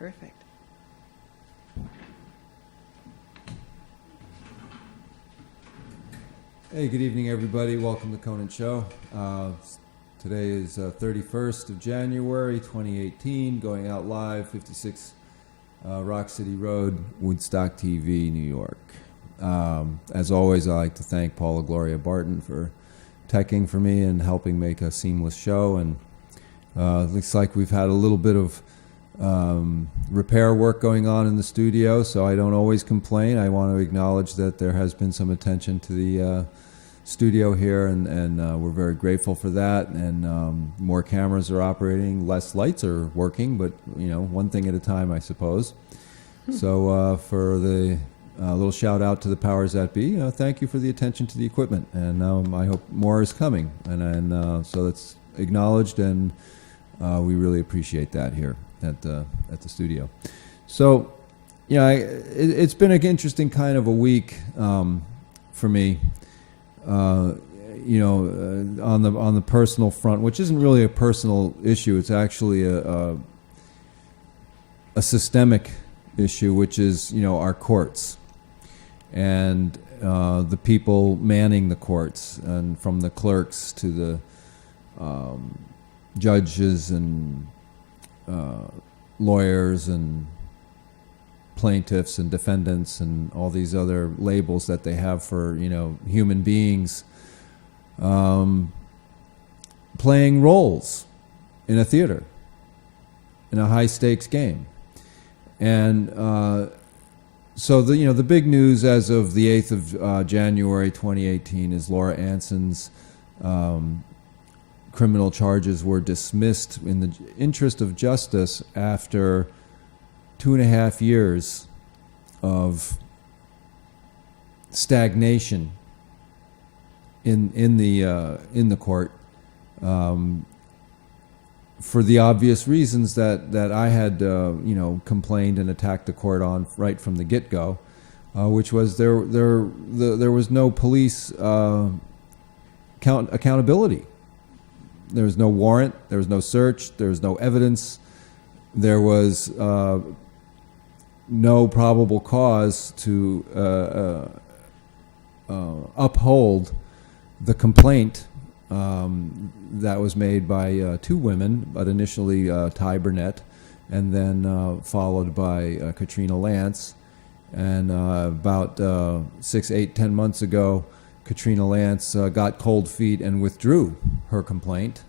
Perfect. Hey, good evening, everybody. Welcome to Conant Show. Today is 31st of January, 2018, going out live, 56 Rock City Road, Woodstock TV, New York. As always, I'd like to thank Paula Gloria Barton for teching for me and helping make a seamless show. And looks like we've had a little bit of repair work going on in the studio, so I don't always complain. I want to acknowledge that there has been some attention to the studio here, and we're very grateful for that. And more cameras are operating, less lights are working, but you know, one thing at a time, I suppose. So for the little shout out to the powers that be, thank you for the attention to the equipment, and I hope more is coming, and so that's acknowledged, and we really appreciate that here at the studio. So, it's been an interesting kind of a week for me. On the personal front, which isn't really a personal issue, it's actually a systemic issue, which is our courts and the people manning the courts, and from the clerks to the judges and lawyers and plaintiffs and defendants and all these other labels that they have for human beings playing roles in a theater, in a high stakes game. And so the big news as of the 8th of January 2018 is Laura Anson's criminal charges were dismissed in the interest of justice after 2.5 years of stagnation in the court, for the obvious reasons that I had complained and attacked the court on right from the get-go, which was there was no police accountability. There was no warrant, there was no search, there was no evidence, there was no probable cause to uphold the complaint that was made by two women, but initially Ty Burnett, and then followed by Katrina Lance. And about 6, 8, 10 months ago, Katrina Lance got cold feet and withdrew her complaint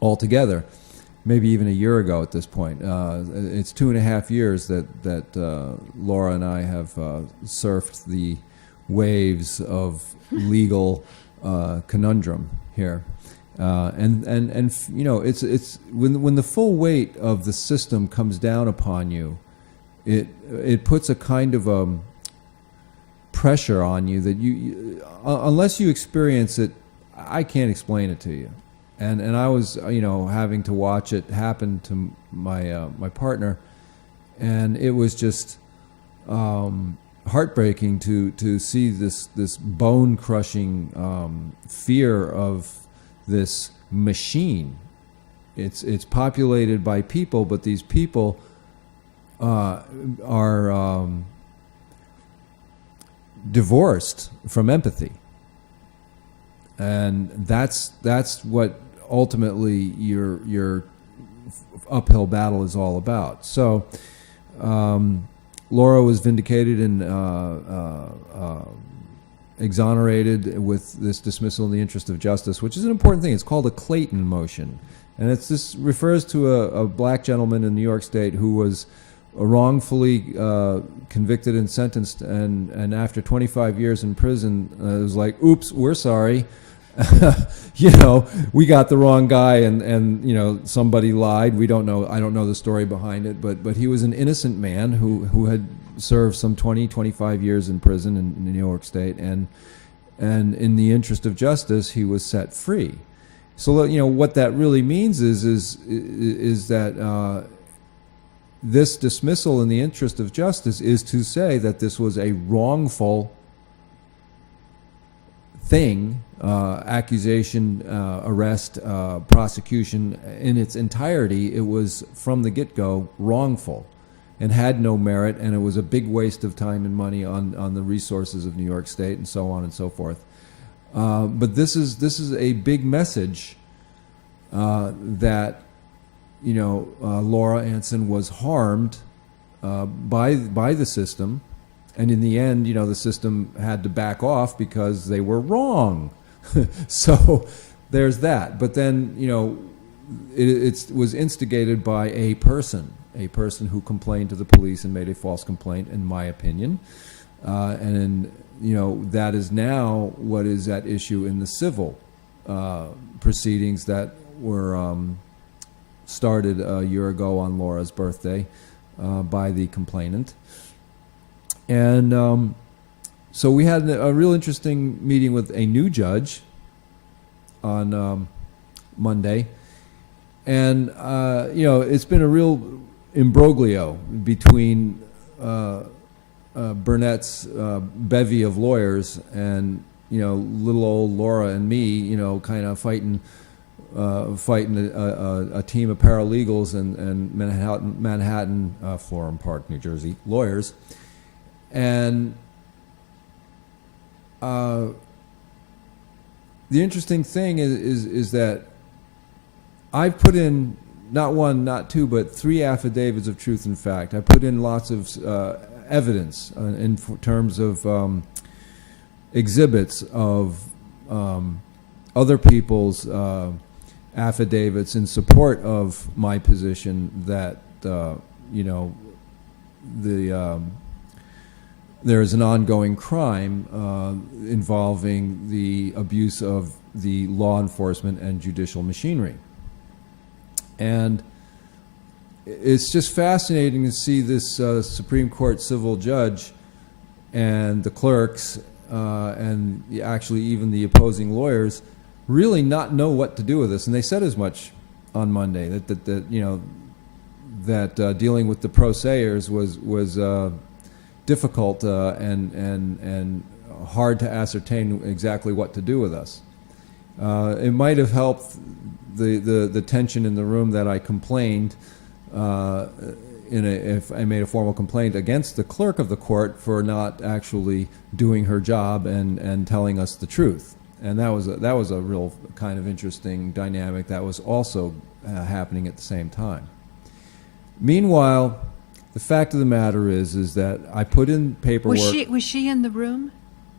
altogether. Maybe even a year ago at this point. It's 2.5 years that Laura and I have surfed the waves of legal conundrum here, and it's when the full weight of the system comes down upon you, it puts a kind of pressure on you that you unless you experience it, I can't explain it to you. And I was having to watch it happen to my partner, and it was just heartbreaking to see this bone crushing fear of this machine. It's populated by people, but these people are divorced from empathy, and that's what ultimately your uphill battle is all about. So Laura was vindicated and exonerated with this dismissal in the interest of justice, which is an important thing. It's called a Clayton motion, and this refers to a black gentleman in New York State who was wrongfully convicted and sentenced, and after 25 years in prison, it was like, oops, we're sorry. We got the wrong guy, and somebody lied. We don't know. I don't know the story behind it, but he was an innocent man who had served some 25 years in prison in New York State, and in the interest of justice, he was set free. So what that really means is that this dismissal in the interest of justice is to say that this was a wrongful thing, accusation, arrest, prosecution, in its entirety, it was from the get-go wrongful and had no merit, and it was a big waste of time and money on the resources of New York State, and so on and so forth. But this is a big message that, you know, Laura Anson was harmed by the system, and in the end, you know, the system had to back off because they were wrong. So there's that. But then, you know, it was instigated by a person who complained to the police and made a false complaint, in my opinion. And, you know, that is now what is at issue in the civil proceedings that were started a year ago on Laura's birthday by the complainant. And so we had a real interesting meeting with a new judge on Monday. And, you know, it's been a real imbroglio between Burnett's bevy of lawyers and, you know, little old Laura and me, you know, kind of fighting a team of paralegals and Manhattan, Florham Park, New Jersey lawyers. And the interesting thing is that I've put in not one, not two, but 3 affidavits of truth and fact. I put in lots of evidence in terms of exhibits of other people's affidavits in support of my position that, you know, there is an ongoing crime involving the abuse of the law enforcement and judicial machinery. And it's just fascinating to see this Supreme Court civil judge and the clerks and actually even the opposing lawyers really not know what to do with this. And they said as much on Monday that you know, that dealing with the pro seers was difficult and hard to ascertain exactly what to do with us. It might have helped the tension in the room that I complained if I made a formal complaint against the clerk of the court for not actually doing her job and telling us the truth. And that was a real kind of interesting dynamic that was also happening at the same time. Meanwhile, the fact of the matter is that I put in paperwork. Was she in the room,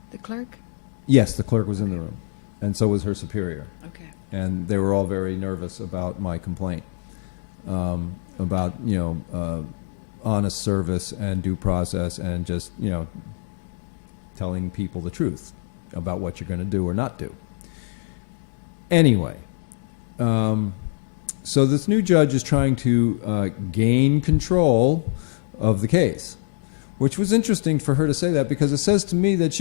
the clerk? Yes, the clerk was in the room, and so was her superior. Okay. And they were all very nervous about my complaint, about, you know, honest service and due process and just, you know, telling people the truth about what you're going to do or not do. Anyway, so this new judge is trying to gain control of the case, which was interesting for her to say that, because it says to me that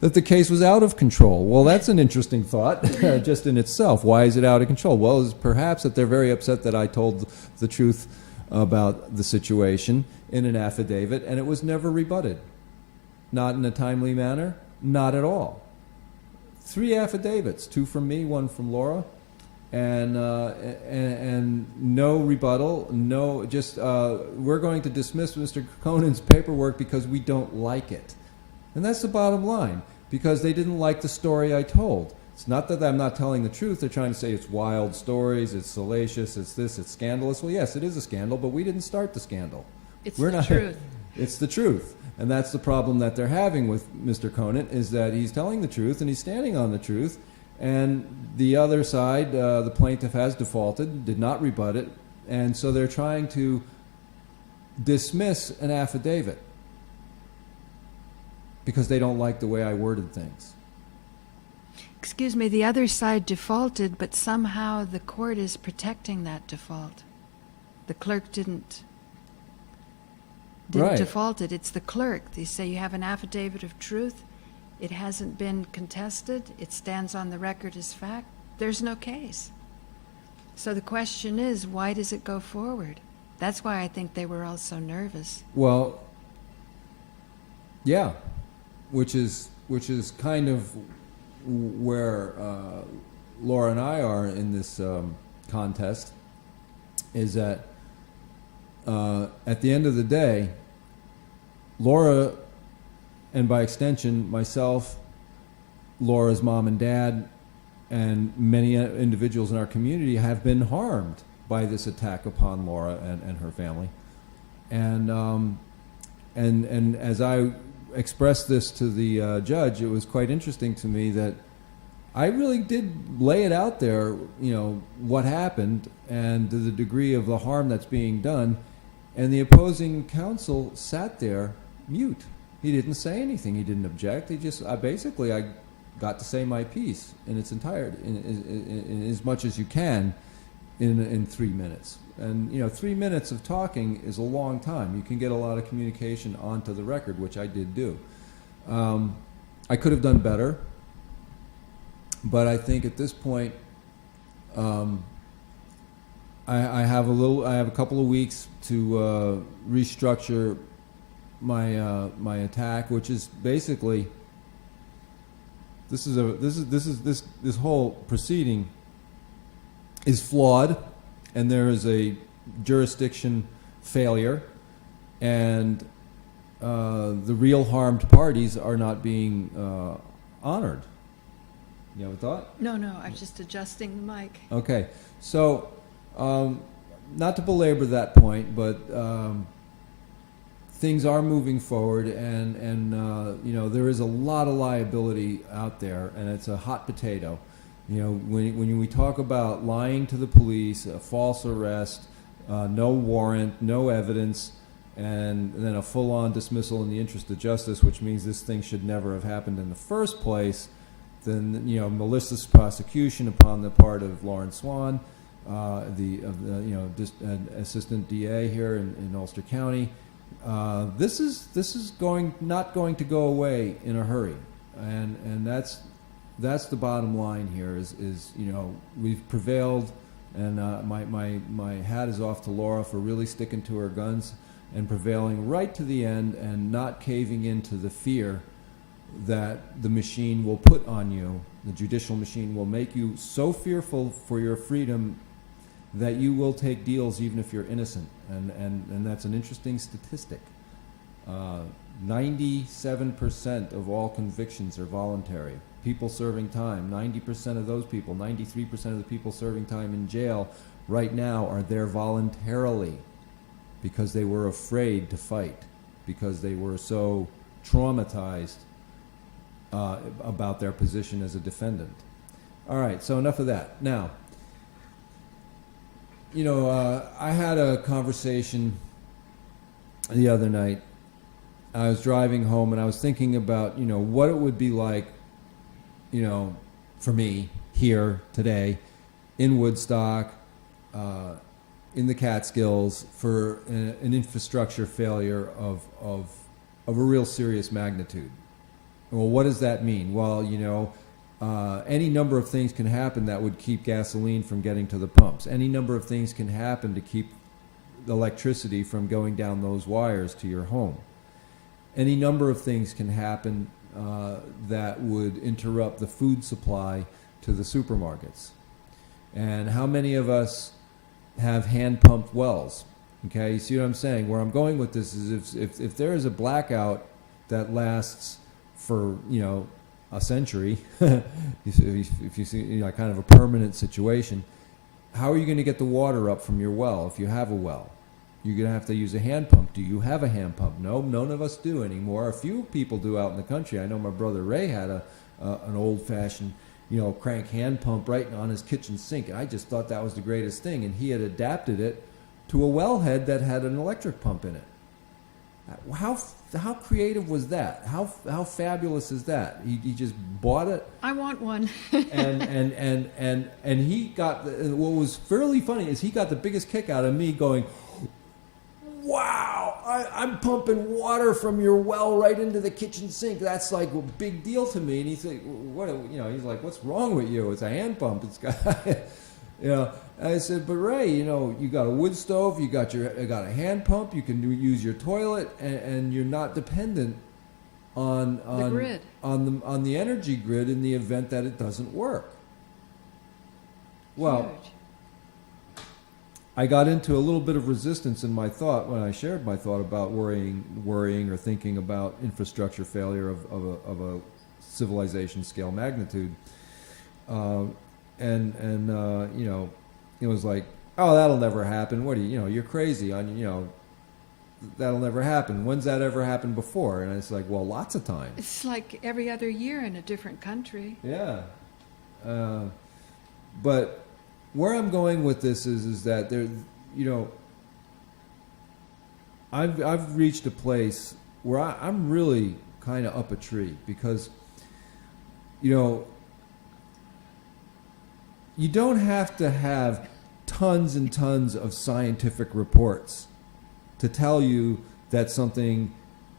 that the case was out of control. Well, that's an interesting thought just in itself. Why is it out of control? Well, it's perhaps that they're very upset that I told the truth about the situation in an affidavit, and it was never rebutted. Not in a timely manner, not at all. 3 affidavits, 2 from me, 1 from Laura, and no rebuttal, no, just we're going to dismiss Mr. Conant's paperwork because we don't like it. And that's the bottom line, because they didn't like the story I told. It's not that I'm not telling the truth. They're trying to say it's wild stories, it's salacious, it's this, it's scandalous. Well, yes, it is a scandal, but we didn't start the scandal. We're the truth. It's the truth. And that's the problem that they're having with Mr. Conant, is that he's telling the truth and he's standing on the truth. And the other side, the plaintiff has defaulted, did not rebut it, and so they're trying to dismiss an affidavit because they don't like the way I worded things. Excuse me, the other side defaulted, but somehow the court is protecting that default. The clerk didn't Right. default it. It's the clerk. They say you have an affidavit of truth. It hasn't been contested. It stands on the record as fact. There's no case. So the question is, why does it go forward? That's why I think they were all so nervous. Well, yeah, which is kind of where Laura and I are in this contest is that at the end of the day, Laura, and by extension myself, Laura's mom and dad, and many individuals in our community have been harmed by this attack upon Laura and her family. And as I expressed this to the judge, it was quite interesting to me that I really did lay it out there, what happened and the degree of the harm that's being done. And the opposing counsel sat there mute. He didn't say anything. He didn't object. He just, I got to say my piece in its entirety, in as much as you can in 3 minutes. And 3 minutes of talking is a long time. You can get a lot of communication onto the record, which I did do. I could have done better, but I think at this point, I have a couple of weeks to restructure my attack, which is basically this whole proceeding is flawed, and there is a jurisdiction failure, and the real harmed parties are not being honored. You have a thought? No, I'm just adjusting the mic. Okay, so not to belabor that point, but things are moving forward, and there is a lot of liability out there, and it's a hot potato. When we talk about lying to the police, a false arrest, no warrant, no evidence, and then a full-on dismissal in the interest of justice, which means this thing should never have happened in the first place, then malicious prosecution upon the part of Lawrence Swan, assistant DA here in Ulster County. This is not going to go away in a hurry, and that's the bottom line here. Is we've prevailed, and my hat is off to Laura for really sticking to her guns and prevailing right to the end, and not caving into the fear that the machine will put on you. The judicial machine will make you so fearful for your freedom that you will take deals even if you're innocent. And that's an interesting statistic. 97% of all convictions are voluntary. People serving time, 90% of those people, 93% of the people serving time in jail right now are there voluntarily because they were afraid to fight, because they were so traumatized about their position as a defendant. All right, so enough of that. Now, I had a conversation the other night. I was driving home, and I was thinking about, what it would be like, for me here today in Woodstock, in the Catskills, for an infrastructure failure of a real serious magnitude. Well, what does that mean? Well, any number of things can happen that would keep gasoline from getting to the pumps. Any number of things can happen to keep the electricity from going down those wires to your home. Any number of things can happen that would interrupt the food supply to the supermarkets. And how many of us have hand-pumped wells? Okay, you see what I'm saying? Where I'm going with this is if there is a blackout that lasts for, a century, if you see kind of a permanent situation, how are you going to get the water up from your well if you have a well? You're going to have to use a hand pump. Do you have a hand pump? No, none of us do anymore. A few people do out in the country. I know my brother Ray had an old-fashioned, crank hand pump right on his kitchen sink, and I just thought that was the greatest thing, and he had adapted it to a wellhead that had an electric pump in it. How creative was that? How fabulous is that? He just bought it. I want one. and he got what was fairly funny is he got the biggest kick out of me going, wow, I'm pumping water from your well right into the kitchen sink. That's like a big deal to me. And he's like, he's like, what's wrong with you? It's a hand pump. It's got, And I said, but Ray, you got a wood stove, you got a hand pump, you can use your toilet, and you're not dependent on The grid. on the energy grid in the event that it doesn't work. Well, Huge. I got into a little bit of resistance in my thought when I shared my thought about worrying or thinking about infrastructure failure of a civilization scale magnitude, and you know, it was like, oh, that'll never happen. What do you, you're crazy. That'll never happen. When's that ever happened before? And it's like, well, lots of times. It's like every other year in a different country. Yeah, but where I'm going with this is that there, I've reached a place where I'm really kind of up a tree because, you don't have to have tons and tons of scientific reports to tell you that something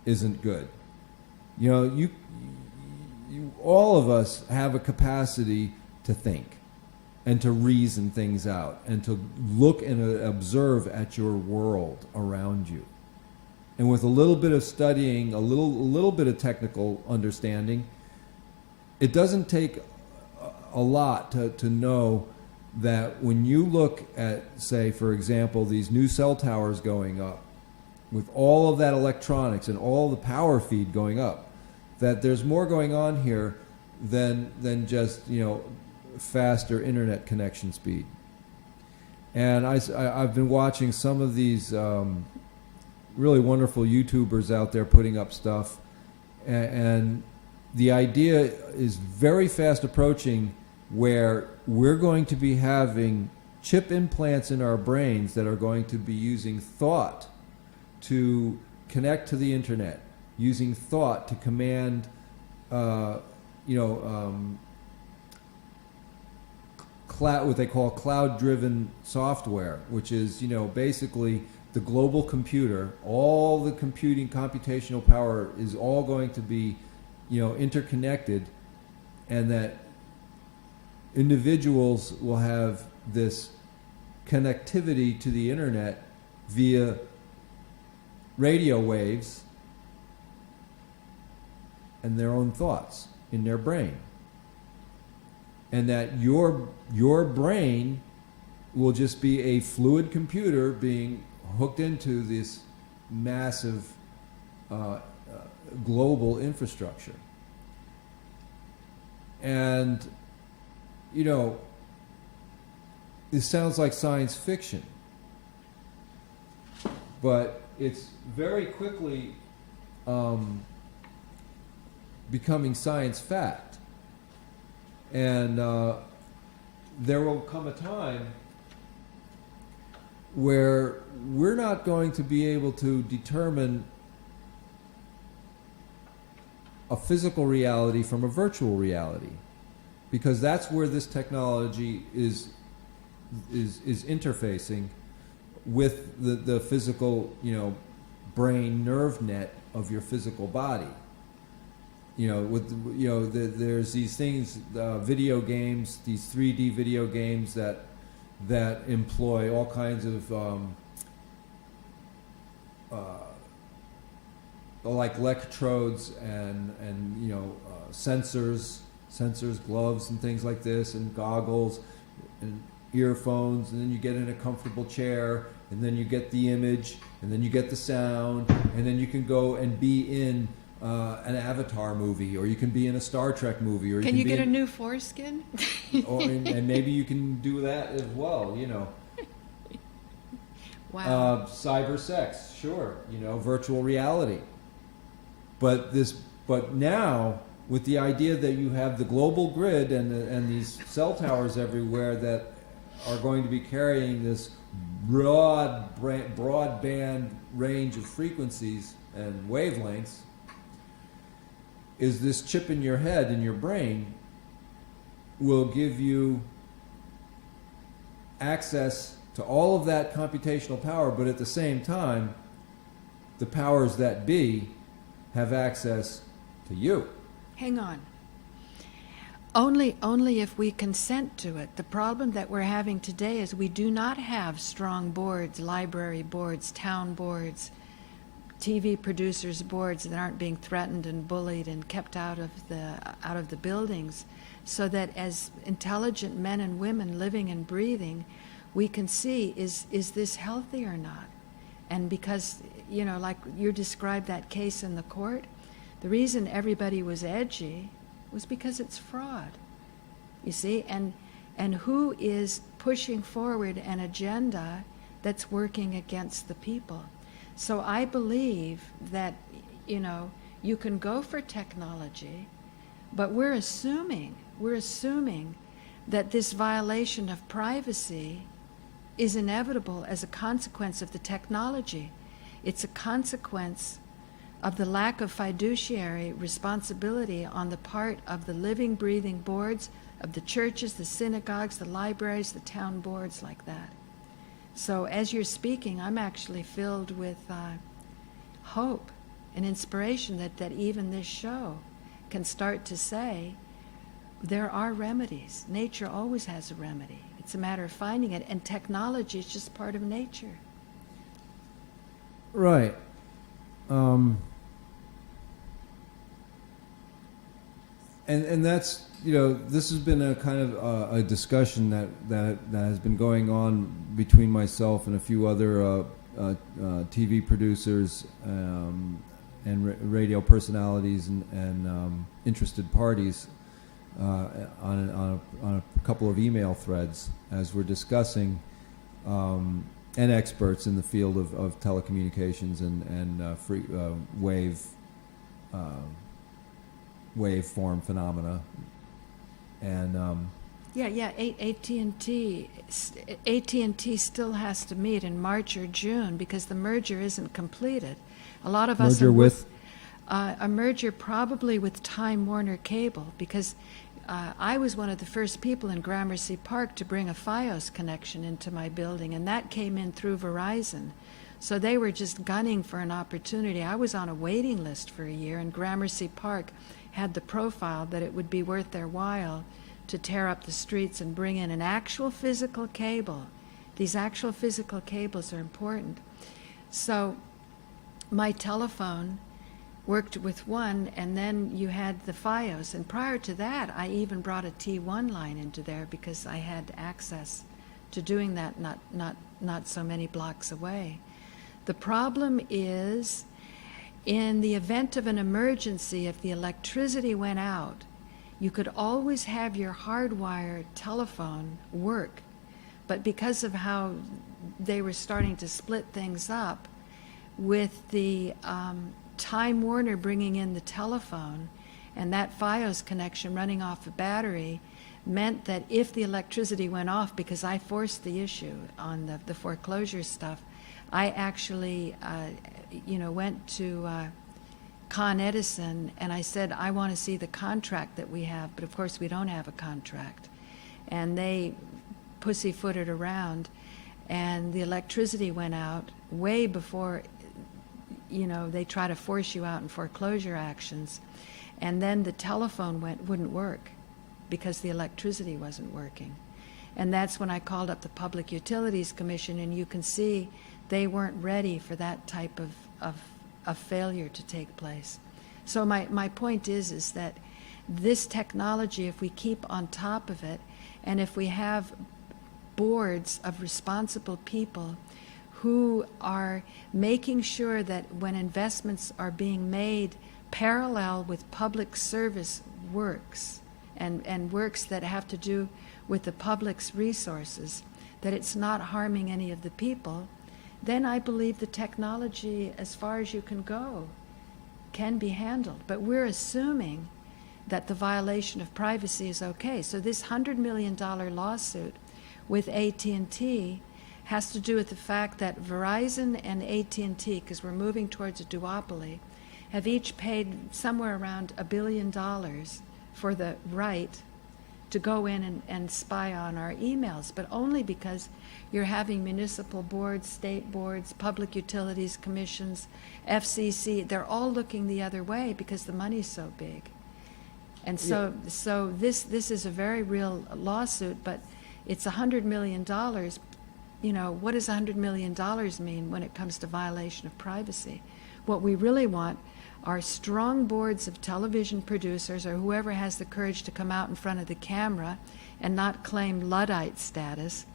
isn't good. You all of us have a capacity to think and to reason things out and to look and observe at your world around you. And with a little bit of studying, a little bit of technical understanding, it doesn't take a lot to know that when you look at, say, for example, these new cell towers going up, with all of that electronics and all the power feed going up, that there's more going on here than just, faster internet connection speed. And I've been watching some of these really wonderful YouTubers out there putting up stuff, and the idea is very fast approaching where we're going to be having chip implants in our brains that are going to be using thought to connect to the internet, using thought to command, what they call cloud-driven software, which is, basically the global computer. All the computational power is all going to be, interconnected, and that individuals will have this connectivity to the internet via radio waves and their own thoughts in their brain. And that your brain will just be a fluid computer being hooked into this massive global infrastructure. And, this sounds like science fiction, but it's very quickly becoming science fact. And there will come a time where we're not going to be able to determine a physical reality from a virtual reality, because that's where this technology is interfacing with the physical, brain nerve net of your physical body. There's these things, video games, these 3D video games that employ all kinds of like electrodes and sensors, gloves and things like this, and goggles and earphones, and then you get in a comfortable chair, and then you get the image, and then you get the sound, and then you can go and be in an Avatar movie, or you can be in a Star Trek movie, or Can you get a new foreskin? and maybe you can do that as well. Wow. Cyber sex, sure. Virtual reality. But now with the idea that you have the global grid and these cell towers everywhere that are going to be carrying this broadband range of frequencies and wavelengths, is this chip in your head, in your brain, will give you access to all of that computational power, but at the same time, the powers that be have access to you. Hang on. Only if we consent to it. The problem that we're having today is we do not have strong boards, library boards, town boards, TV producers' boards that aren't being threatened and bullied and kept out of the buildings, so that as intelligent men and women living and breathing, we can see, is this healthy or not? And because, you know, like you described that case in the court, the reason everybody was edgy was because it's fraud, you see? And who is pushing forward an agenda that's working against the people? So I believe that, you know, you can go for technology, but we're assuming that this violation of privacy is inevitable as a consequence of the technology. It's a consequence of the lack of fiduciary responsibility on the part of the living, breathing boards of the churches, the synagogues, the libraries, the town boards, like that. So as you're speaking, I'm actually filled with hope and inspiration that even this show can start to say there are remedies. Nature always has a remedy. It's a matter of finding it, and technology is just part of nature. Right. And that's, you know, this has been a kind of a discussion that has been going on between myself and a few other TV producers and radio personalities and interested parties on a couple of email threads as we're discussing, and experts in the field of telecommunications and free waveform phenomena, and AT&T still has to meet in March or June because the merger isn't completed. A lot of us merger are with a merger probably with Time Warner Cable, because I was one of the first people in Gramercy Park to bring a FiOS connection into my building, and that came in through Verizon. So they were just gunning for an opportunity. I was on a waiting list for a year, and Gramercy Park had the profile that it would be worth their while to tear up the streets and bring in an actual physical cable. These actual physical cables are important. So my telephone worked with one, and then you had the FiOS. And prior to that, I even brought a T1 line into there because I had access to doing that not so many blocks away. The problem is, in the event of an emergency, if the electricity went out, you could always have your hardwired telephone work. But because of how they were starting to split things up, with the Time Warner bringing in the telephone and that FiOS connection running off a battery, meant that if the electricity went off, because I forced the issue on the foreclosure stuff, I actually went to Con Edison and I said, I want to see the contract that we have, but of course we don't have a contract. And they pussyfooted around, and the electricity went out way before, they try to force you out in foreclosure actions. And then the telephone wouldn't work because the electricity wasn't working. And that's when I called up the Public Utilities Commission, and you can see they weren't ready for that type of failure to take place. So my point is that this technology, if we keep on top of it, and if we have boards of responsible people who are making sure that when investments are being made parallel with public service works and works that have to do with the public's resources, that it's not harming any of the people, then I believe the technology, as far as you can go, can be handled. But we're assuming that the violation of privacy is okay. So this $100 million lawsuit with AT&T has to do with the fact that Verizon and AT&T, because we're moving towards a duopoly, have each paid somewhere around $1 billion for the right to go in and spy on our emails, but only because you're having municipal boards, state boards, public utilities commissions, FCC, they're all looking the other way because the money's so big. And so this is a very real lawsuit, but it's $100 million. What does $100 million mean when it comes to violation of privacy? What we really want are strong boards of television producers or whoever has the courage to come out in front of the camera and not claim Luddite status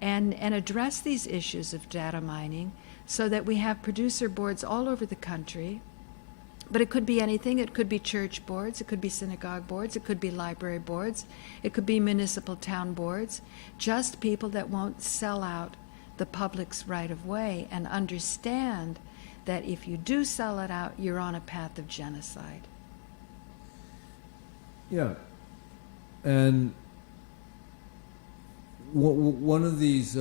and address these issues of data mining so that we have producer boards all over the country. But it could be anything. It could be church boards, it could be synagogue boards, it could be library boards, it could be municipal town boards, just people that won't sell out the public's right of way and understand that if you do sell it out, you're on a path of genocide. Yeah. And one of these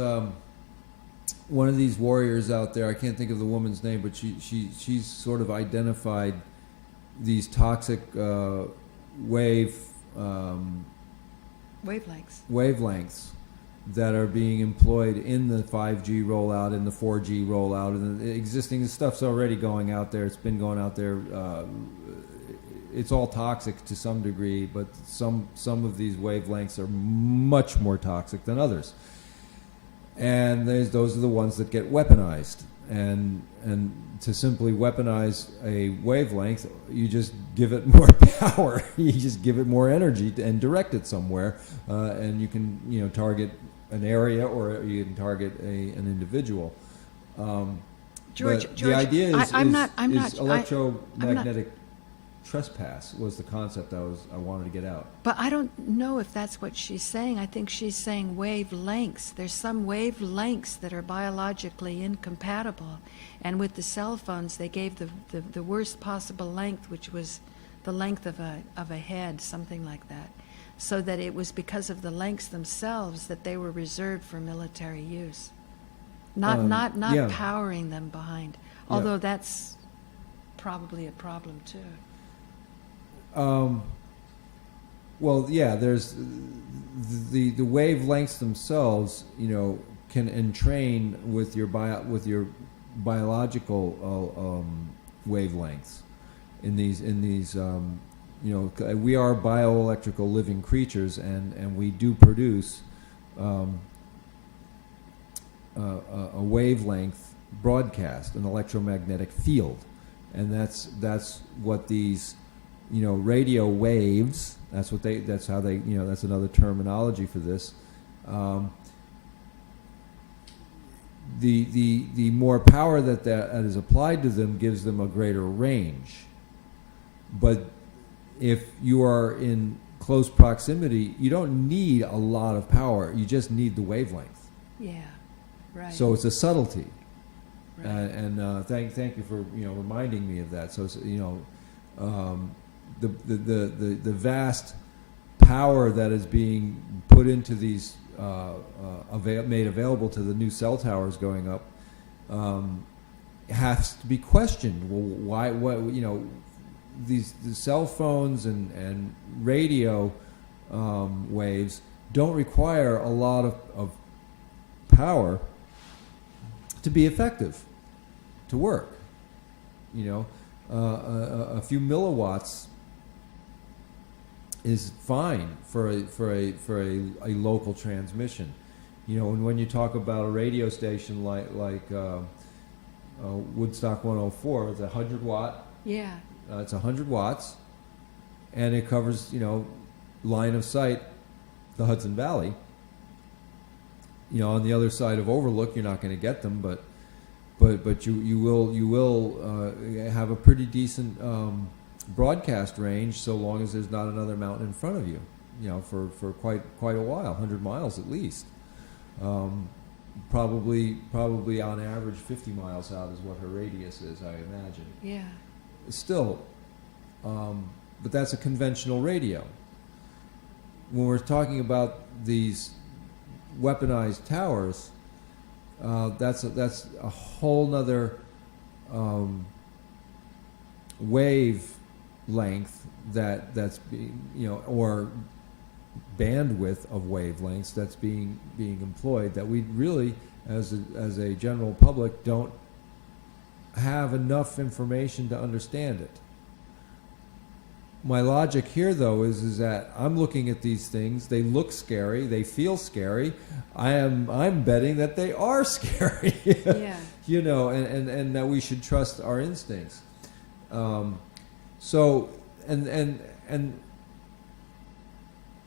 warriors out there, I can't think of the woman's name, but she's sort of identified these toxic wavelengths that are being employed in the 5G rollout, in the 4G rollout, and the existing stuff's already going out there. It's been going out there. It's all toxic to some degree, but some of these wavelengths are much more toxic than others. And those are the ones that get weaponized. And to simply weaponize a wavelength, you just give it more power. You just give it more energy and direct it somewhere, and you can target an area or you can target an individual. George, the idea is electromagnetic I'm not, trespass was the concept I wanted to get out. But I don't know if that's what she's saying. I think she's saying wavelengths. There's some wavelengths that are biologically incompatible. And with the cell phones, they gave the worst possible length, which was the length of a head, something like that. So that it was because of the lengths themselves that they were reserved for military use. Not yeah. powering them behind. Yeah. Although that's probably a problem too. Well, yeah. There's the wavelengths themselves, can entrain with your biological wavelengths. In these, we are bioelectrical living creatures, and we do produce a wavelength broadcast, an electromagnetic field, and that's what these. Radio waves. That's how they. That's another terminology for this. The more power that is applied to them gives them a greater range. But if you are in close proximity, you don't need a lot of power. You just need the wavelength. Yeah, right. So it's a subtlety. Right. Thank you for reminding me of that. So it's, the vast power that is being put into these made available to the new cell towers going up has to be questioned. Well, why? What? The cell phones and radio waves don't require a lot of power to be effective, to work. A few milliwatts is fine for a local transmission. And when you talk about a radio station like Woodstock 104, it's 100 watt. Yeah. It's 100 watts, and it covers line of sight, the Hudson Valley. On the other side of Overlook, you're not going to get them, but you will have a pretty decent broadcast range, so long as there's not another mountain in front of you, for quite a while, 100 miles at least. Probably on average 50 miles out is what her radius is, I imagine. Yeah. Still, but that's a conventional radio. When we're talking about these weaponized towers, that's a whole nother wave length that's being or bandwidth of wavelengths that's being employed that we really as a general public don't have enough information to understand it. my logic here, though, is that I'm looking at these things. They look scary. They feel scary. I'm betting that they are scary. Yeah. You know, and that we should trust our instincts. So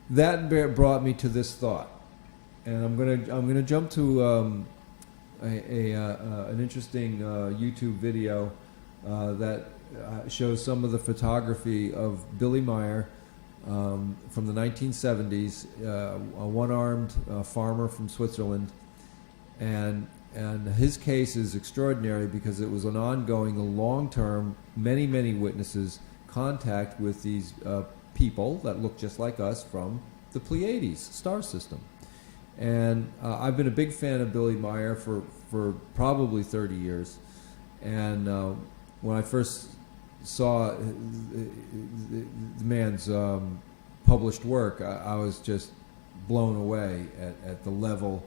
that brought me to this thought, and I'm gonna jump to an interesting YouTube video that shows some of the photography of Billy Meir from the 1970s, a one-armed farmer from Switzerland, and his case is extraordinary because it was an ongoing, a long-term, many witnesses contact with these people that look just like us from the Pleiades star system. And I've been a big fan of Billy Meir for probably 30 years. And when I first saw the man's published work, I was just blown away at the level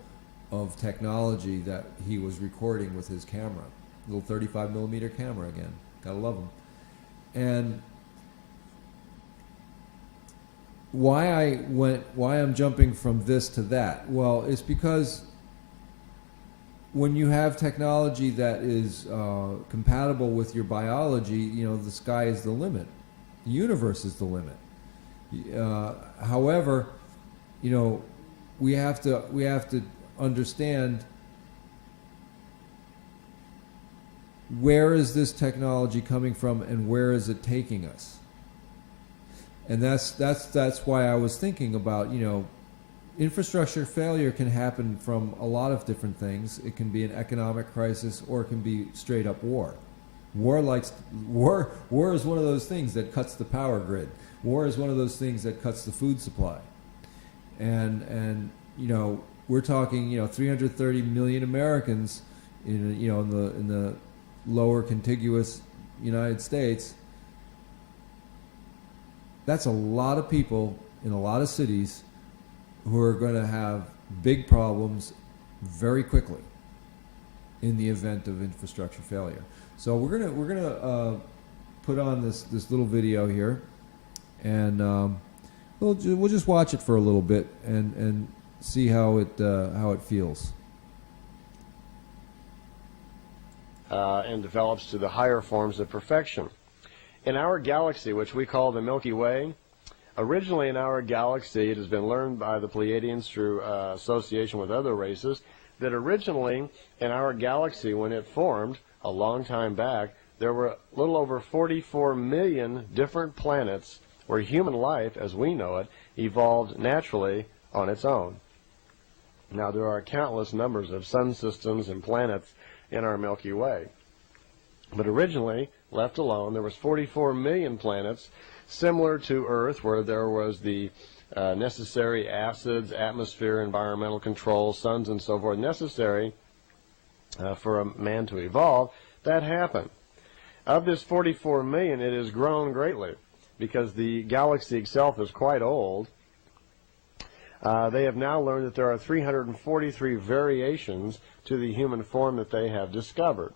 of technology that he was recording with his camera. Little 35 millimeter camera again. Gotta love him. And why I'm jumping from this to that? Well, it's because when you have technology that is compatible with your biology, you know, the sky is the limit. The universe is the limit. However, you know, we have to understand where is this technology coming from and where is it taking us. And that's why I was thinking about, you know, infrastructure failure can happen from a lot of different things. It can be an economic crisis, or it can be straight up war. War is one of those things that cuts the power grid. War is one of those things that cuts the food supply. And you know, we're talking, you know, 330 million Americans in the lower contiguous United States. That's a lot of people in a lot of cities who are going to have big problems very quickly in the event of infrastructure failure. So we're gonna put on this little video here, and we'll just watch it for a little bit and see how it feels. And develops to the higher forms of perfection. In our galaxy, which we call the Milky Way, originally in our galaxy, it has been learned by the Pleiadians through association with other races, that originally in our galaxy, when it formed a long time back, there were a little over 44 million different planets where human life, as we know it, evolved naturally on its own. Now, there are countless numbers of sun systems and planets in our Milky Way. But originally, left alone, there was 44 million planets, similar to Earth, where there was the necessary acids, atmosphere, environmental control, suns, and so forth, necessary for a man to evolve. That happened. Of this 44 million, it has grown greatly, because the galaxy itself is quite old. They have now learned that there are 343 variations to the human form that they have discovered.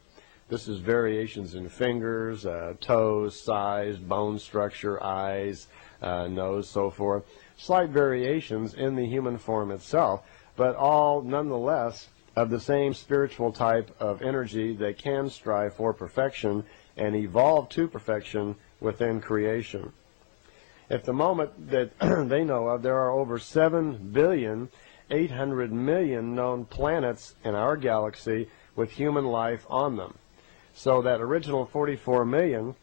This is variations in fingers, toes, size, bone structure, eyes, nose, so forth. Slight variations in the human form itself, but all nonetheless of the same spiritual type of energy that can strive for perfection and evolve to perfection within creation. At the moment that they know of, there are over 7,800,000,000 known planets in our galaxy with human life on them. So that original 44 million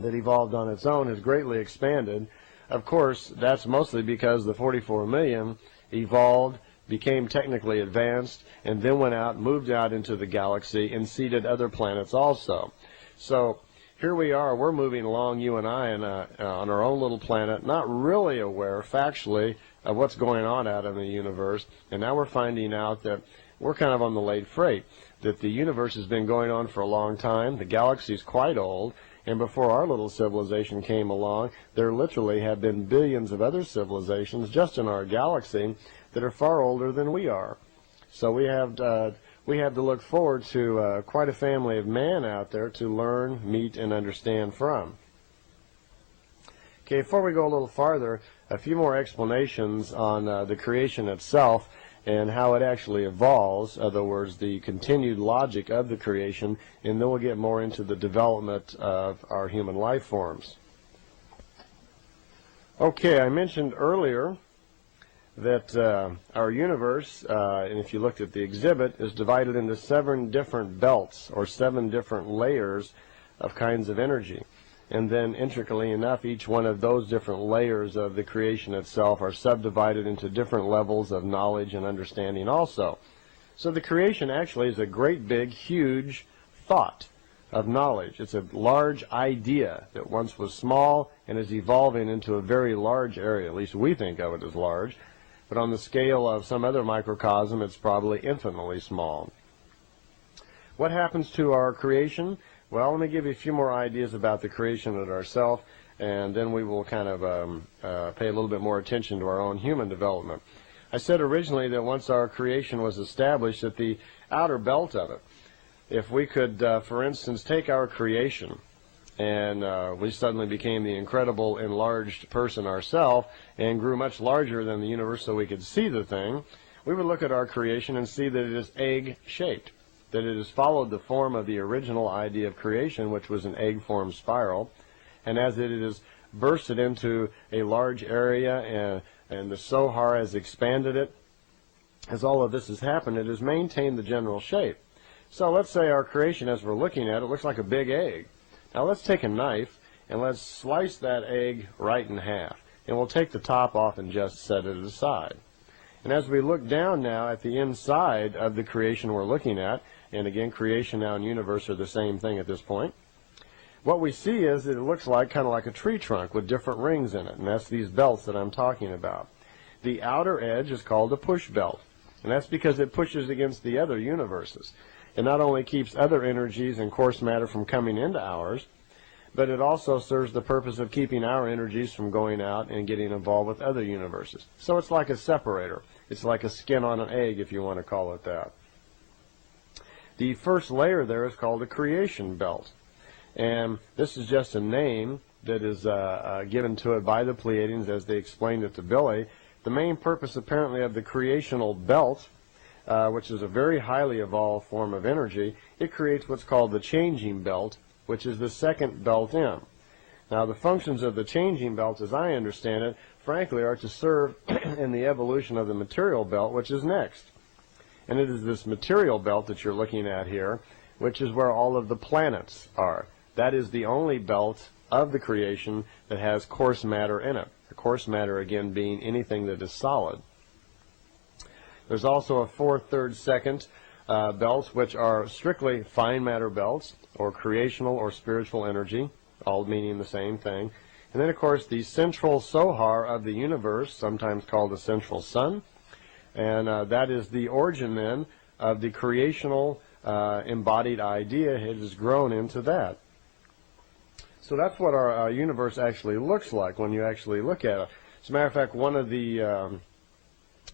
that evolved on its own has greatly expanded. Of course, that's mostly because the 44 million evolved, became technically advanced, and then went out, moved out into the galaxy, and seeded other planets also. So here we are, we're moving along, you and I, on our own little planet, not really aware factually of what's going on out in the universe, and now we're finding out that we're kind of on the late freight, that the universe has been going on for a long time, the galaxy is quite old, and before our little civilization came along, there literally have been billions of other civilizations just in our galaxy that are far older than we are. So we have to look forward to quite a family of man out there to learn, meet, and understand from. Okay, before we go a little farther, a few more explanations on the creation itself and how it actually evolves, in other words, the continued logic of the creation, and then we'll get more into the development of our human life forms. Okay, I mentioned earlier that our universe, and if you looked at the exhibit, is divided into 7 different belts or 7 different layers of kinds of energy. And then, intricately enough, each one of those different layers of the creation itself are subdivided into different levels of knowledge and understanding also. So the creation actually is a great big, huge thought of knowledge. It's a large idea that once was small and is evolving into a very large area. At least we think of it as large. But on the scale of some other microcosm, it's probably infinitely small. What happens to our creation? Well, let me give you a few more ideas about the creation of ourselves, and then we will kind of pay a little bit more attention to our own human development. I said originally that once our creation was established, that the outer belt of it, if we could, for instance, take our creation and we suddenly became the incredible enlarged person ourselves and grew much larger than the universe so we could see the thing, we would look at our creation and see that it is egg-shaped, that it has followed the form of the original idea of creation, which was an egg-formed spiral, and as it is bursted into a large area and the Sohar has expanded it, as all of this has happened, it has maintained the general shape. So let's say our creation, as we're looking at it, looks like a big egg. Now let's take a knife and let's slice that egg right in half, and we'll take the top off and just set it aside. And as we look down now at the inside of the creation we're looking at, and again, creation now and universe are the same thing at this point, what we see is that it looks like kind of like a tree trunk with different rings in it, and that's these belts that I'm talking about. The outer edge is called a push belt, and that's because it pushes against the other universes. It not only keeps other energies and coarse matter from coming into ours, but it also serves the purpose of keeping our energies from going out and getting involved with other universes. So it's like a separator. It's like a skin on an egg, if you want to call it that. The first layer there is called a creation belt. And this is just a name that is given to it by the Pleiadians as they explained it to Billy. The main purpose, apparently, of the creational belt, which is a very highly evolved form of energy, it creates what's called the changing belt, which is the second belt in. Now, the functions of the changing belt, as I understand it, frankly, are to serve in the evolution of the material belt, which is next. And it is this material belt that you're looking at here, which is where all of the planets are. That is the only belt of the creation that has coarse matter in it. The coarse matter, again, being anything that is solid. There's also a 4th, 3rd, 2nd belts, which are strictly fine matter belts, or creational or spiritual energy, all meaning the same thing. And then, of course, the central Sohar of the universe, sometimes called the central sun, and that is the origin, then, of the creational embodied idea. It has grown into that. So that's what our universe actually looks like when you actually look at it. As a matter of fact, one of the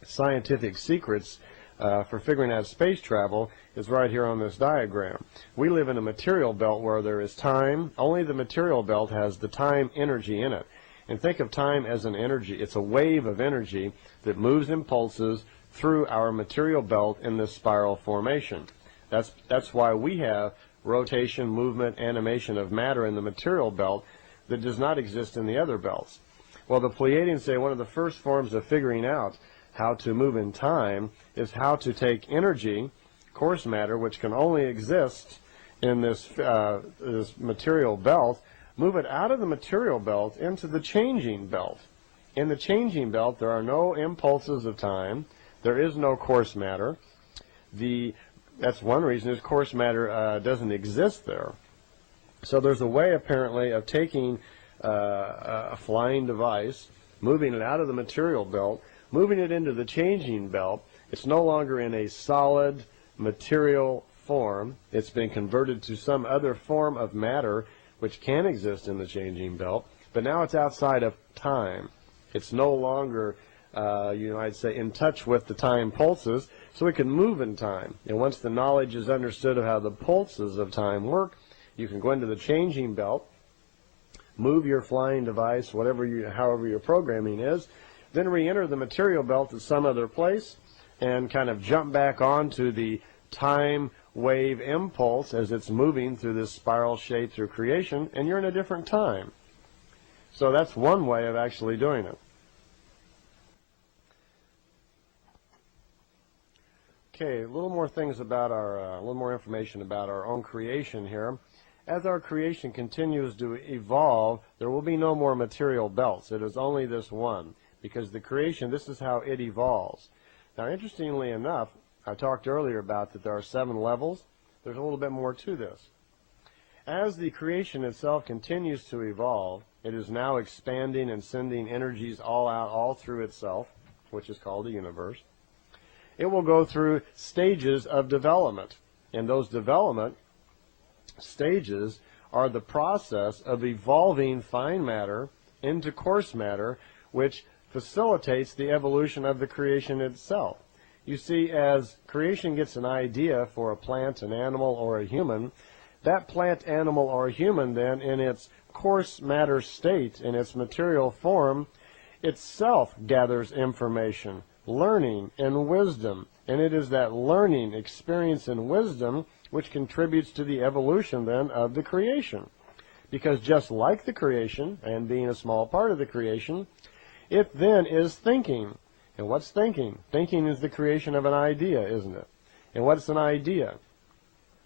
scientific secrets for figuring out space travel is right here on this diagram. We live in a material belt where there is time. Only the material belt has the time energy in it. And think of time as an energy. It's a wave of energy that moves in pulses through our material belt in this spiral formation. That's why we have rotation, movement, animation of matter in the material belt that does not exist in the other belts. Well, the Pleiadians say one of the first forms of figuring out how to move in time is how to take energy, coarse matter, which can only exist in this material belt, move it out of the material belt into the changing belt. In the changing belt, there are no impulses of time. There is no coarse matter. That's one reason is coarse matter doesn't exist there. So there's a way, apparently, of taking a flying device, moving it out of the material belt, moving it into the changing belt. It's no longer in a solid material form. It's been converted to some other form of matter which can exist in the changing belt, but now it's outside of time. It's no longer, I'd say, in touch with the time pulses, so it can move in time. And once the knowledge is understood of how the pulses of time work, you can go into the changing belt, move your flying device, however your programming is, then re-enter the material belt at some other place and kind of jump back onto the time wave impulse as it's moving through this spiral shape through creation, and you're in a different time. So that's one way of actually doing it. Okay, a little more information about our own creation here. As our creation continues to evolve, there will be no more material belts. It is only this one, because the creation, this is how it evolves. Now, interestingly enough, I talked earlier about that there are 7 levels. There's a little bit more to this. As the creation itself continues to evolve, it is now expanding and sending energies all out, all through itself, which is called the universe. It will go through stages of development, and those development stages are the process of evolving fine matter into coarse matter, which facilitates the evolution of the creation itself. You see, as creation gets an idea for a plant, an animal, or a human, that plant, animal, or human then, in its coarse matter state, in its material form, itself gathers information, learning, and wisdom. And it is that learning, experience, and wisdom which contributes to the evolution then of the creation. Because just like the creation, and being a small part of the creation, it then is thinking. And what's thinking? Thinking is the creation of an idea, isn't it? And what's an idea?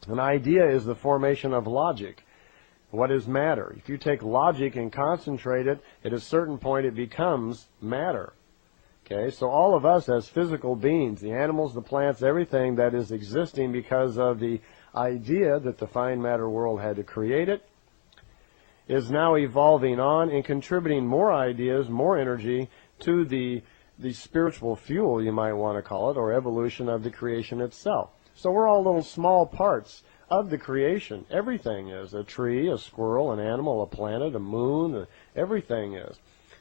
An idea is the formation of logic. What is matter? If you take logic and concentrate it, at a certain point it becomes matter. Okay, so all of us as physical beings, the animals, the plants, everything that is existing because of the idea that the fine matter world had to create it, is now evolving on and contributing more ideas, more energy to the spiritual fuel, you might want to call it, or evolution of the creation itself. So we're all little small parts of the creation. Everything is. A tree, a squirrel, an animal, a planet, a moon, everything is.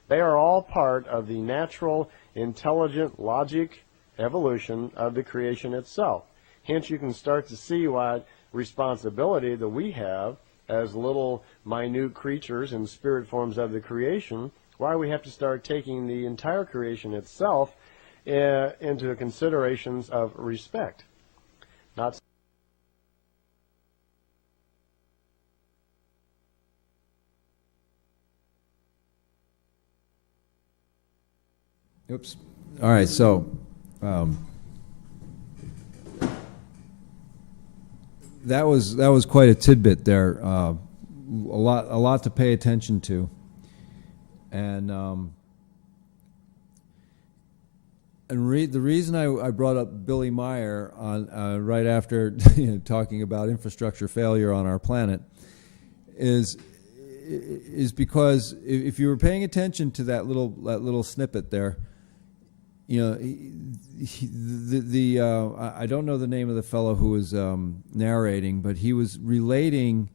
They are all part of the natural, intelligent, logic evolution of the creation itself. Hence, you can start to see what responsibility that we have as little minute creatures and spirit forms of the creation, why we have to start taking the entire creation itself into considerations of respect. Not Oops. All right, so that was quite a tidbit there. A lot to pay attention to, and the reason I brought up Billy Meir on right after talking about infrastructure failure on our planet is because if you were paying attention to that little snippet there, I don't know the name of the fellow who was narrating, but he was relating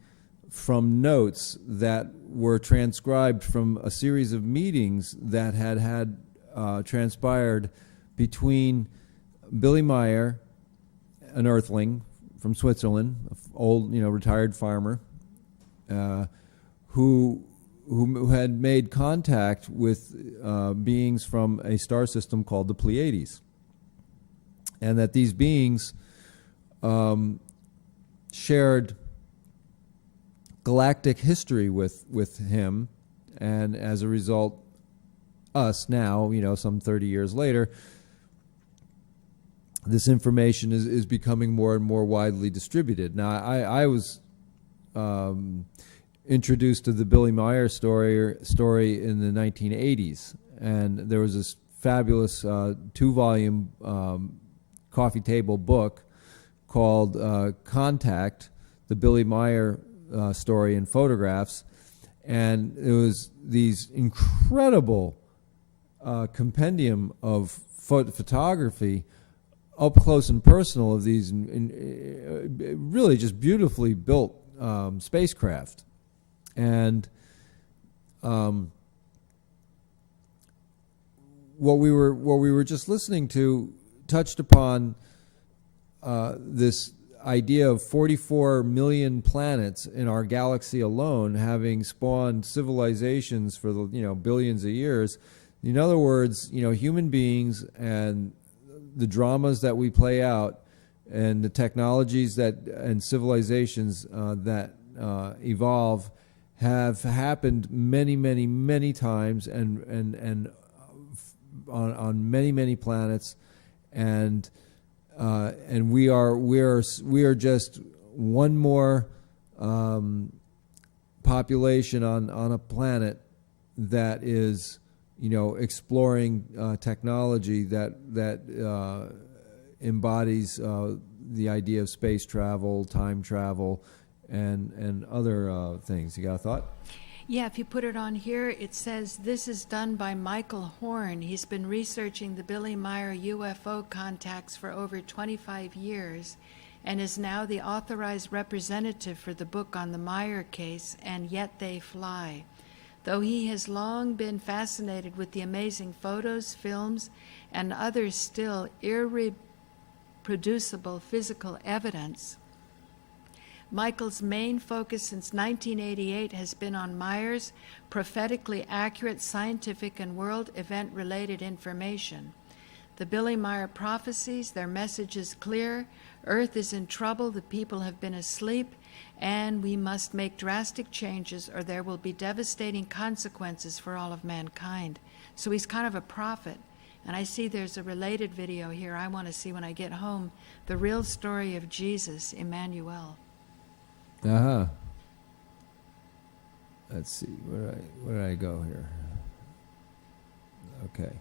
from notes that were transcribed from a series of meetings that had transpired between Billy Meir, an earthling from Switzerland, an old retired farmer, who had made contact with beings from a star system called the Pleiades, and that these beings shared galactic history with him, and as a result, us now, some 30 years later, this information is becoming more and more widely distributed. Now, I was introduced to the Billy Meir story in the 1980s, and there was this fabulous 2-volume coffee table book called Contact, the Billy Meir story in photographs, and it was these incredible compendium of photography up close and personal of these really just beautifully built spacecraft. And what we were just listening to touched upon this idea of 44 million planets in our galaxy alone having spawned civilizations for the billions of years. In other words, human beings and the dramas that we play out and the technologies that and civilizations that evolve have happened many, many, many times and on many, many planets, and we are just one more population on a planet that is exploring technology that embodies the idea of space travel, time travel, and other things. You got a thought? Yeah, if you put it on here, it says this is done by Michael Horn. He's been researching the Billy Meir UFO contacts for over 25 years and is now the authorized representative for the book on the Meir case, And Yet They Fly. Though he has long been fascinated with the amazing photos, films, and other still irreproducible physical evidence, Michael's main focus since 1988 has been on Meir's prophetically accurate scientific and world event-related information. The Billy Meir prophecies, their message is clear: Earth is in trouble, the people have been asleep, and we must make drastic changes or there will be devastating consequences for all of mankind. So he's kind of a prophet. And I see there's a related video here I want to see when I get home, the real story of Jesus, Emmanuel. Uh-huh. Let's see, where did I go here? Okay.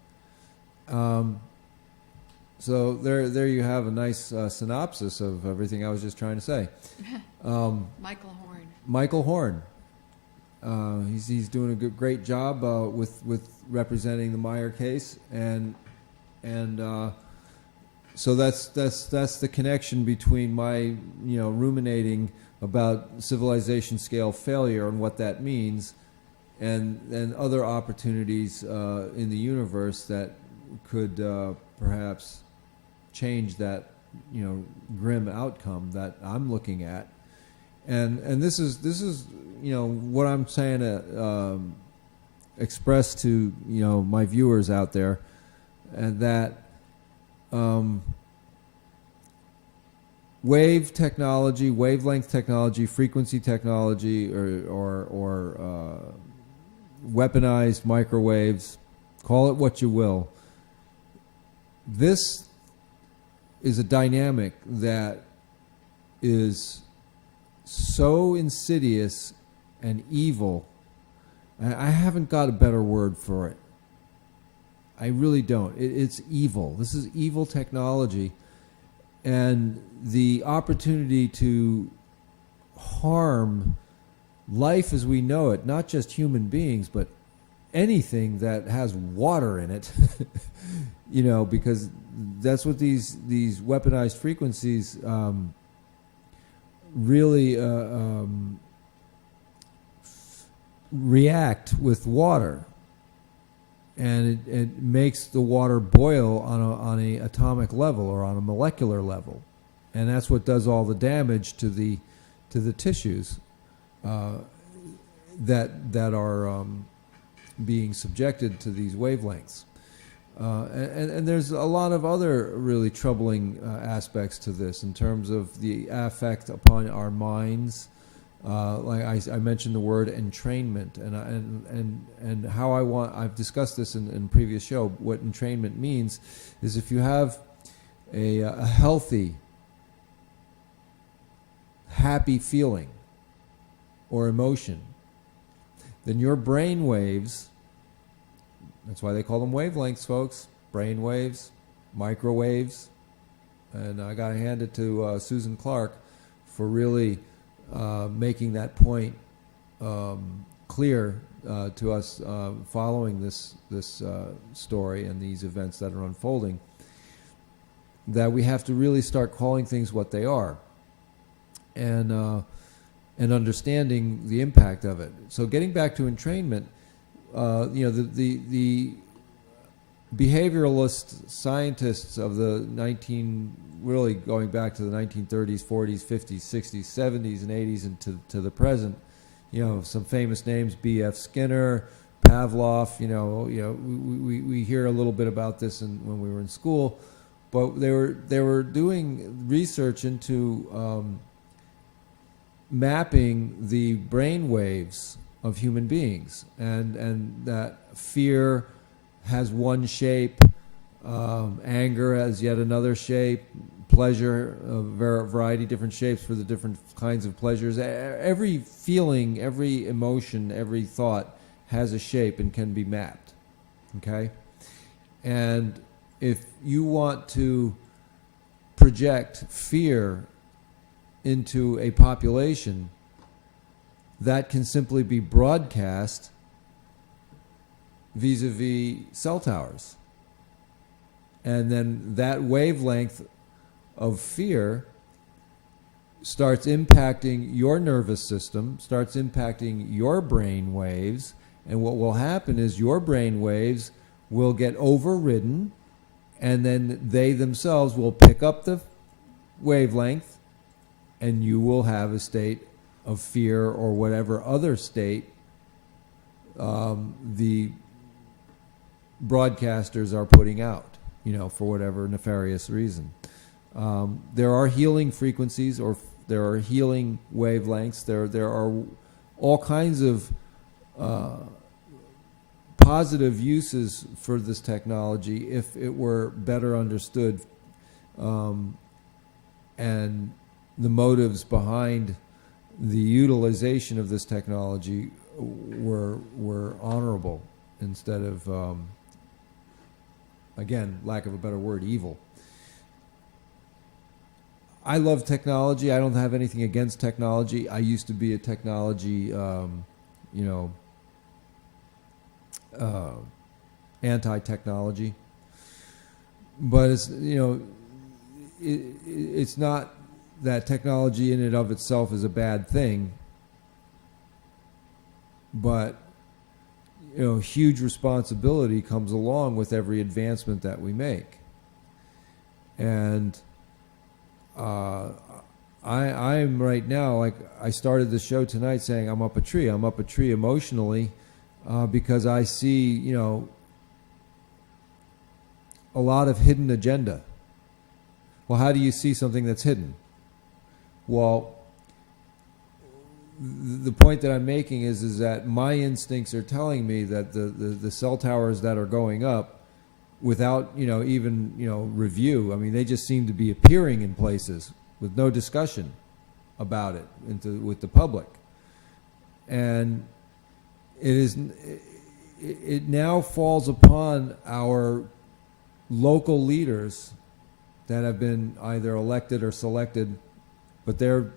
So there you have a nice synopsis of everything I was just trying to say. Michael Horn. Michael Horn. He's doing a great job with representing the Meir case, and so that's the connection between my ruminating about civilization scale failure and what that means, and other opportunities in the universe that could perhaps change that grim outcome that I'm looking at, and this is what I'm saying to express to my viewers out there, and that wave technology, wavelength technology, frequency technology, or weaponized microwaves, call it what you will. This is a dynamic that is so insidious and evil. I haven't got a better word for it. I really don't. It's evil. This is evil technology. And the opportunity to harm life as we know it, not just human beings, but anything that has water in it, because that's what these weaponized frequencies really react with water, and it makes the water boil on a atomic level or on a molecular level, and that's what does all the damage to the tissues that are being subjected to these wavelengths. And there's a lot of other really troubling aspects to this in terms of the effect upon our minds. Like I mentioned the word entrainment, and how I've discussed this in previous show. What entrainment means is if you have a healthy, happy feeling or emotion, then your brain waves, that's why they call them wavelengths, folks, brain waves, microwaves, and I got to hand it to Susan Clark for really making that point clear to us following this story and these events that are unfolding, that we have to really start calling things what they are, and understanding the impact of it. So getting back to entrainment, the behavioralist scientists of the really going back to the 1930s, 40s, 50s, 60s, 70s, and 80s, and to the present, some famous names: B.F. Skinner, Pavlov. We hear a little bit about this when we were in school, but they were doing research into mapping the brain waves of human beings, and that fear has one shape, anger has yet another shape, pleasure, a variety of different shapes for the different kinds of pleasures. Every feeling, every emotion, every thought has a shape and can be mapped, okay? And if you want to project fear into a population, that can simply be broadcast vis-a-vis cell towers. And then that wavelength of fear starts impacting your nervous system, starts impacting your brain waves, and what will happen is your brain waves will get overridden, and then they themselves will pick up the wavelength, and you will have a state of fear or whatever other state the broadcasters are putting out, for whatever nefarious reason. There are healing frequencies, or there are healing wavelengths. There are all kinds of positive uses for this technology if it were better understood, and the motives behind the utilization of this technology were honorable instead of, again, lack of a better word, evil. I love technology. I don't have anything against technology. I used to be a technology, anti-technology. But it's not that technology in and of itself is a bad thing, but huge responsibility comes along with every advancement that we make. And I'm right now, like I started the show tonight saying I'm up a tree. I'm up a tree emotionally because I see, a lot of hidden agenda. Well, how do you see something that's hidden? Well, the point that I'm making is that my instincts are telling me that the cell towers that are going up without, even, review, I mean, they just seem to be appearing in places with no discussion about it with the public. And it now falls upon our local leaders that have been either elected or selected, but they're,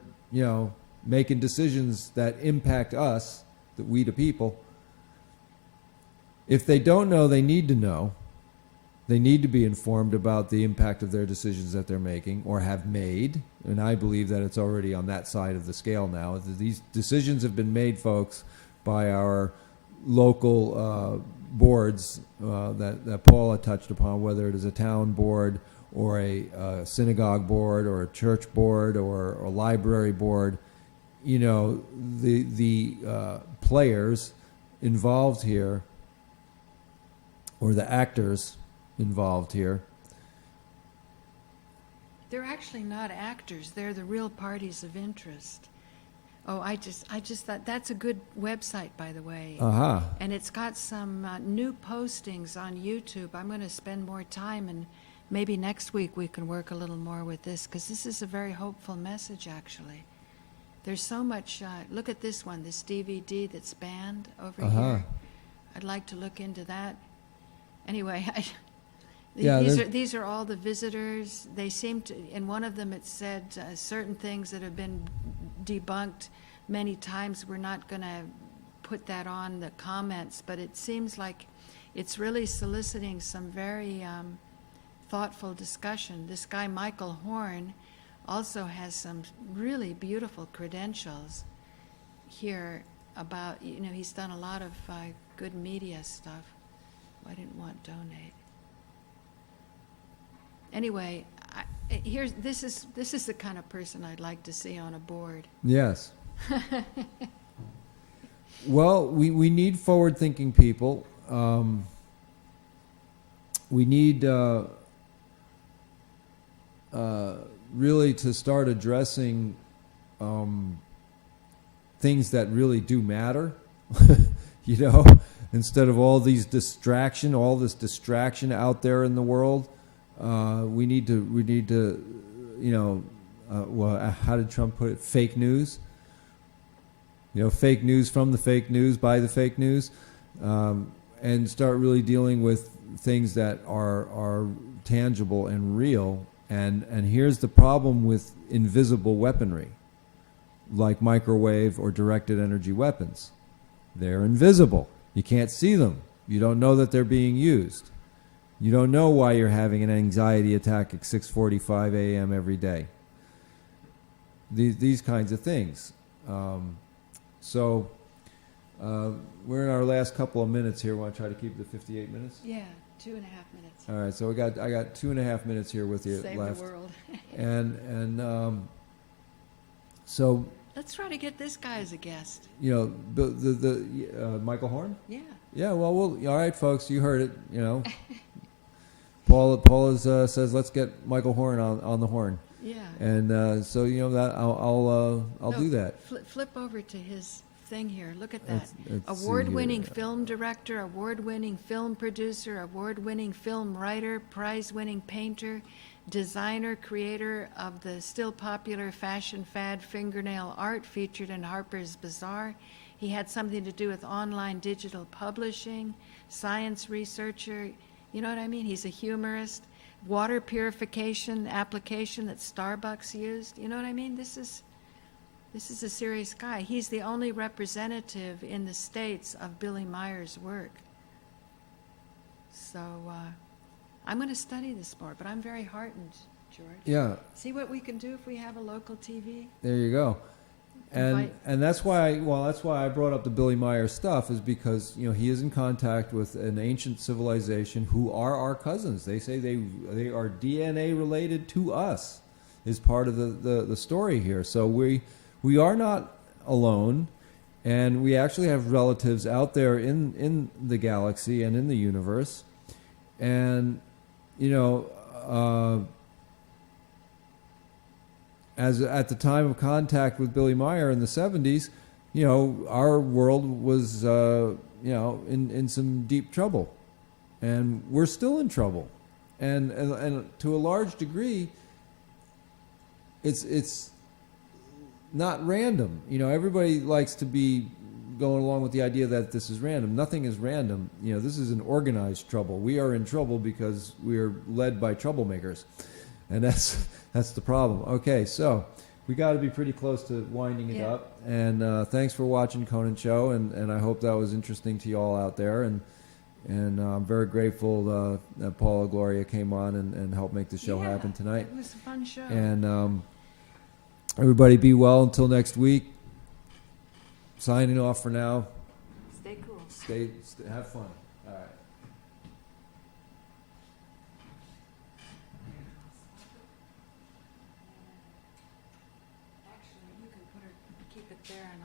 making decisions that impact us, we the people. If they don't know, they need to know. They need to be informed about the impact of their decisions that they're making or have made. And I believe that it's already on that side of the scale now. These decisions have been made, folks, by our local boards that Paula touched upon, whether it is a town board or a synagogue board or a church board or a library board. The players involved here, or the actors involved here. They're actually not actors. They're the real parties of interest. Oh, I just thought that's a good website, by the way. Uh-huh. And it's got some new postings on YouTube. I'm going to spend more time, and maybe next week we can work a little more with this, because this is a very hopeful message, actually. There's so much. Look at this one, this DVD that's banned over here. I'd like to look into that. Anyway, these are all the visitors. They seem to, in one of them it said certain things that have been debunked many times. We're not going to put that on the comments, but it seems like it's really soliciting some very thoughtful discussion. This guy, Michael Horn, also has some really beautiful credentials here about, he's done a lot of good media stuff. I didn't want donate. Anyway, this is the kind of person I'd like to see on a board. Yes. Well, we need forward-thinking people. We need really to start addressing things that really do matter, you know, instead of all this distraction out there in the world. We need to, you know, well, how did Trump put it? Fake news. You know, fake news from the fake news by the fake news, and start really dealing with things that are tangible and real. And here's the problem with invisible weaponry, like microwave or directed energy weapons. They're invisible. You can't see them. You don't know that they're being used. You don't know why you're having an anxiety attack at 6:45 a.m. every day. These kinds of things. So we're in our last couple of minutes here. Want to try to keep it to 58 minutes? Yeah, 2.5 minutes. All right, so I got 2.5 minutes here with you Save left. the world. and so Let's try to get this guy as a guest. you know the Michael Horn. Yeah. Yeah, well, all right, folks, you heard it. You know, Paul says let's get Michael Horn on the horn. Yeah. And so you know that I'll do that. Flip over to his thing here. Look at that. Let's see Award-winning here. film director, award-winning film producer, award-winning film writer, prize-winning painter, designer, creator of the still popular fashion fad fingernail art featured in Harper's Bazaar. He had something to do with online digital publishing, science researcher. You know what I mean? He's a humorist. Water purification application that Starbucks used. You know what I mean? This is a serious guy. He's the only representative in the States of Billy Meier's work. So I'm going to study this more, but I'm very heartened, George. Yeah, See what we can do if we have a local TV? there you go. Invite- And that's why I brought up the Billy Meir stuff, is because you know he is in contact with an ancient civilization who are our cousins. They say they are DNA related to us, is part of the story here. So we are not alone, and we actually have relatives out there in the galaxy and in the universe. And you know, as at the time of contact with Billy Meir in the 70s, you know, our world was you know in some deep trouble, and we're still in trouble, and to a large degree, it's not random. You know, everybody likes to be going along with the idea that this is random. Nothing is random. You know, this is an organized trouble. We are in trouble because we are led by troublemakers, and that's the problem. Okay, so we got to be pretty close to winding it up. And thanks for watching Conant Show, and I hope that was interesting to you all out there. And I'm very grateful that Paula Gloria came on and helped make the show happen tonight. It was a fun show. And everybody be well until next week. Signing off for now. Stay cool. Stay have fun. All right. Actually, you can keep it there and